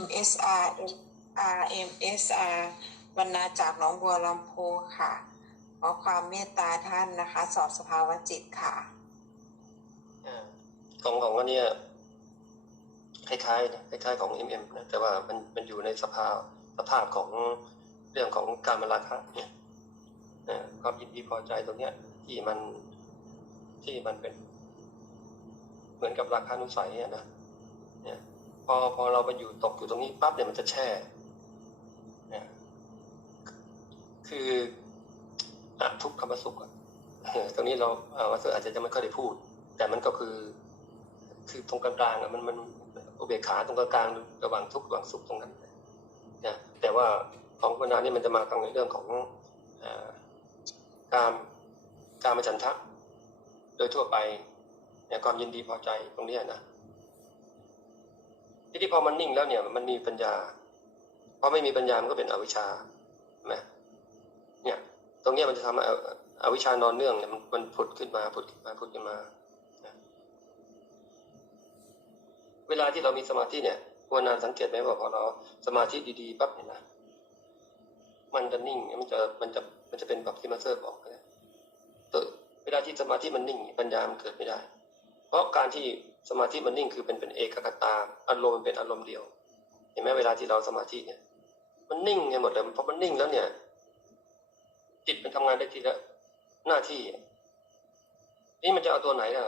MSR RMSR บรรณาจากหนองบัวลำพูค่ะ ขอความเมตตาท่านนะคะ สอบสภาวะจิตค่ะของของอันเนี้ยคล้ายๆนะคล้ายๆของ MM นะแต่ว่ามันมันอยู่ในสภาพสภาพของเรื่องของการมราคะเนี่ยความยินดีพอใจตรงเนี้ย ที่มันที่มันเป็น เหมือนกับราคานุสัยอะนะเนี่ย อพอเราไปอยู่ตกอยู่ตรงนี้ปั๊บเนี่ยมันจะแช่เนี่ยคืออทุกขมสุขอะตรงนี้เราอ่อวัสดุอาจจะยังไม่ค่อยได้พูด แต่มันก็คือ คือตรงกลางๆอะมันมันอุเบกขาตรงกลางๆระหว่างทุกข์ระหว่างสุขตรงนั้นนะแต่ว่าของพนานี่มันจะมาทางในเรื่องของการการมฉันทะ โดยทั่วไปเนี่ยความยินดีพอใจตรงนี้นะ ทีนี้พอมันนิ่งแล้วเนี่ยมันมีปัญญาพอไม่มีปัญญามันก็เป็นอวิชชานไหมเนี่ย ตรงนี้มันจะทำให้อวิชชานอนเนื่องเนี่ยมันมันผุดขึ้นมาผุดขึ้นมาผุดขึ้นมาเวลาที่เรามีสมาธิเนี่ยควรนานสังเกตไหมว่าพอเราสมาธิดีๆปั๊บเนี่ยนะมันจะนิ่งมันจะมันจะมันจะเป็นแบบที่มาเตอร์บอกนะตัวเวลาที่สมาธิมันนิ่ง ปัญญามันเกิดไม่ได้ เพราะการที่ สมาธิมันนิ่งคือเป็นเป็นเอกคตาอารมณ์เป็นอารมณ์เดียว เห็นไหมเวลาที่เราสมาธิเนี่ย มันนิ่งไงหมดเลยเพราะมันนิ่งแล้วเนี่ย จิตมันทำงานได้ทีละหน้าที่ นี่มันจะเอาตัวไหนล่ะ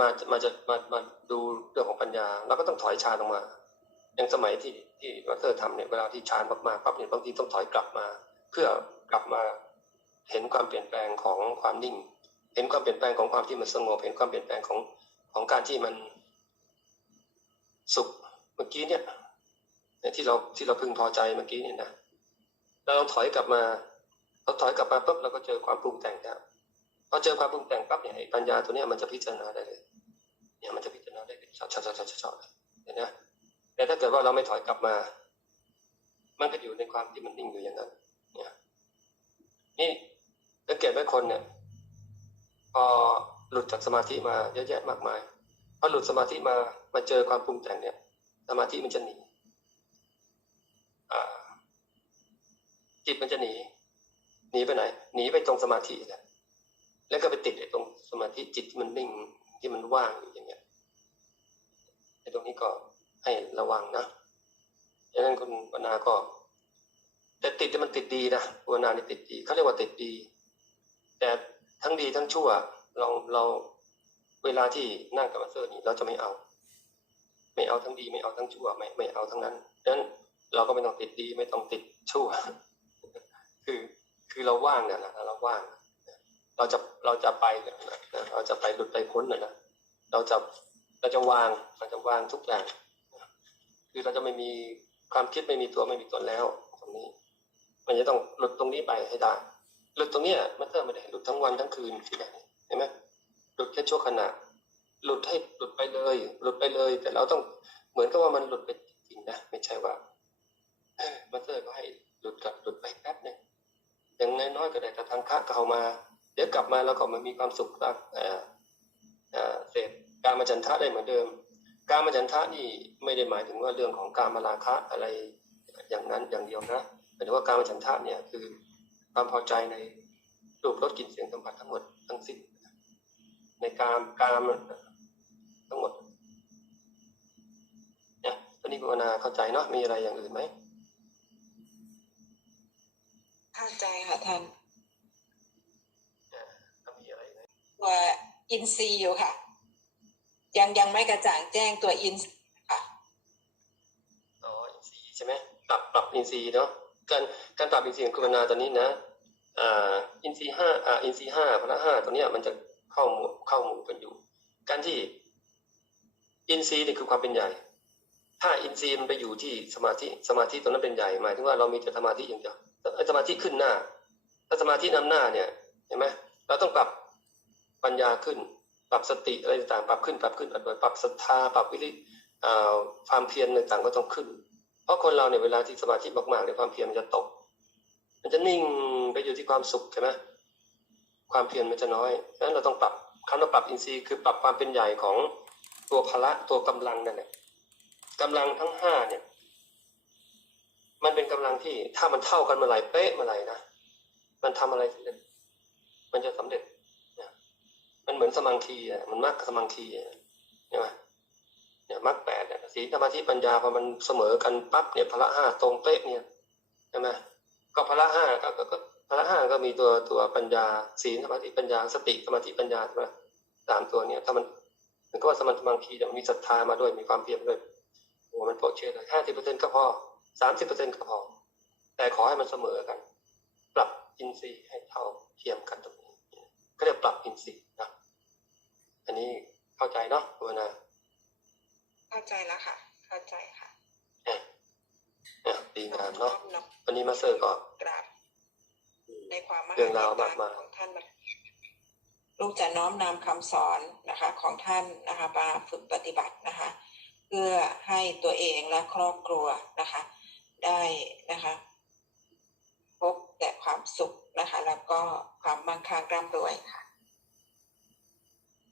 มามาจะมามาดูเรื่องของปัญญาเราก็ต้องถอยฌานลงมา อย่างสมัยที่ที่วัตเตอร์ทำเนี่ยเวลาที่ฌานมากๆปั๊บเนี่ยบางทีต้องถอยกลับมา เพื่อกลับมาเห็นความเปลี่ยนแปลงของความนิ่ง เห็นความเปลี่ยนแปลงของความที่มันสงบเห็นความเปลี่ยนแปลงของ ของการที่มันสุขเมื่อกี้เนี่ยเนี่ยที่เราที่เราพึงพอใจเมื่อกี้เนี่ยนะเราลองถอยกลับมาเราถอยกลับมาปุ๊บเราก็เจอความปรุงแต่งแล้วพอเจอความปรุงแต่งปั๊บเนี่ยปัญญาตัวเนี้ยมันจะพิจารณาได้เลย เนี่ยมันจะพิจารณาได้เลยช็อตช็อตช็อตช็อตช็อตเห็นไหมแต่ถ้าเกิดว่าเราไม่ถอยกลับมา มันก็อยู่ในความที่มันนิ่งอยู่อย่างนั้น เนี่ย นี่สังเกตไหมคนเนี่ยพอ หลุดจากสมาธิมาเยอะแยะมากมายพอหลุดสมาธิมามาเจอความปรุงแต่งเนี่ย สมาธิมันจะหนีจิตมันจะหนีหนีไปไหนหนีไปตรงสมาธิแหละแล้วก็ไปติดไอ้ตรงสมาธิจิตที่มันนิ่งที่มันว่างอยู่อย่างเงี้ยไอ้ตรงนี้ก็ให้ระวังนะดังนั้นคุณวนาก็ แต่ติดที่มันติดดีนะวนานี่ติดดีเขาเรียกว่าติดดี แต่ทั้งดีทั้งชั่ว เราเราเวลาที่นั่งกับมาสเตอร์นี่เราจะไม่เอา ไม่เอาทั้งดี ไม่เอาทั้งชั่วไม่ไม่เอาทั้งนั้นดังนั้นเราก็ไม่ต้องติดดี ไม่ต้องติดชั่ว คือคือเราว่างเนี่ยนะเราว่าง เราจะเราจะไปเนี่ยนะเราจะไปหลุดไปพ้นเนี่ยนะเราจะเราจะวางเราจะวางทุกอย่าง คือเราจะไม่มีความคิดไม่มีตัวไม่มีตนแล้วตรงนี้ มันจะต้องหลุดตรงนี้ไปให้ได้หลุดตรงเนี้ยมันเติมไม่ได้หลุดทั้งวันทั้งคืนที่ไหน ห็นไหมหลุดแค่ชั่วขณะ หลุดให้หลุดไปเลย หลุดไปเลย แต่เราต้องเหมือนกับว่ามันหลุดไปจริงๆนะไม่ใช่ว่ามาเตอร์ก็ให้หลุดกลับหลุดไปแป๊บหนึงอย่างน้อยๆก็ได้แต่ทางค้าเข้ามา เดี๋ยวกลับมาแล้วก็มันมีความสุขรักเอ่อเอ่อเสพการมาจันทะได้เหมือนเดิม การมาจันทะนี่ไม่ได้หมายถึงว่าเรื่องของการมาราคะอะไรอย่างนั้นอย่างเดียวนะหมายถึงว่าการมาจันทะเนี่ยคือความพอใจในรูปรสกลิ่นเสียงสัมผัสทั้งหมดทั้งสิ้น ในการการทั้งหมดเนี่ยตอนนี้คุณวนาเข้าใจเนาะมีอะไรอย่างอื่นไหมเข้าใจค่ะท่านถ้ามีอะไรไหมตัวอินซีย์อยู่ค่ะ ยังยังไม่กระจ่างแจ้งตัวอินทรีย์ค่ะอ๋ออินทรีย์ใช่ไหมปรับปรับอินทรีย์เนาะการการปรับอินทรีย์ของคุณวนาตอนนี้นะอ่าอินทรีย์ห้าอ่าอินทรีย์ห้าพละห้าตัวเนี้ยมันจะ เข้าหมู่เข้าหมู่กันอยู่ การที่อินทรีย์นี่คือความเป็นใหญ่ ถ้าอินทรีย์มันไปอยู่ที่สมาธิสมาธิตรงนั้นเป็นใหญ่หมายถึงว่าเรามีแต่สมาธิอย่างเดียวไอ้สมาธิขึ้นหน้า ถ้าสมาธินำหน้าเนี่ยเห็นไหมเราต้องปรับปัญญาขึ้น ปรับสติอะไรต่างๆปรับขึ้นปรับขึ้นปรับศรัทธาปรับวิริอ่าความเพียรต่างๆก็ต้องขึ้น เพราะคนเราเนี่ยเวลาที่สมาธิมากๆเนี่ยความเพียรมันจะตก มันจะนิ่งไปอยู่ที่ความสุขใช่ไหม ความเพียรมันจะน้อยดังนั้นเราต้องปรับคำว่าปรับอินทรีย์คือปรับความเป็นใหญ่ของตัวพละตัวกำลังนั่นแหละกำลังทั้งห้าเนี่ย มันเป็นกำลังที่ถ้ามันเท่ากันเมื่อไหร่เป๊ะเมื่อไหร่นะมันทำอะไรสำเร็จมันจะสำเร็จนะมันเหมือนสมังคีอะมันมรรคกับสมังคีอะใช่ไหมเนี่ยมรรคแปดเนี่ยศีสมาธิปัญญาพอมันเสมอกันปั๊บเนี่ยพละห้าตรงเป๊ะเนี่ยใช่ไหมก็พละห้าก็ก็ ก็พละห้าก็มีตัวตัวปัญญาศีลสมาธิปัญญาสติสมาธิปัญญาใช่ไหมสามตัวเนี่ยถ้ามันมันก็ว่าสมันสมังคีเนี่ยมันมีศรัทธามาด้วยมีความเพียรด้วยโอ้มันโปรดเชเลยห้าสิบเปอร์เซ็นต์ก็พอสามสิบเปอร์เซ็นต์ก็พอ แต่ขอให้มันเสมอกัน ปรับอินทรีย์ให้เท่าเทียมกันตรงนี้ก็เรียกปรับอินทรีย์นะอันนี้เข้าใจเนาะภาวนาเข้าใจแล้วค่ะ เข้าใจค่ะเนี่ยเนี่ยดีงามเนาะน้อมวันนี้มาสเตอร์ก็กราบ ในความมหาเรื่องราวเมตมากมายของท่านมาลูกจะน้อมนำคำสอนนะคะของท่านนะคะมาฝึกปฏิบัตินะคะ เพื่อให้ตัวเองและครอบครัวนะคะ ได้นะคะพบแต่ความสุขนะคะ แล้วก็ความมั่งคั่งร่ำรวยค่ะ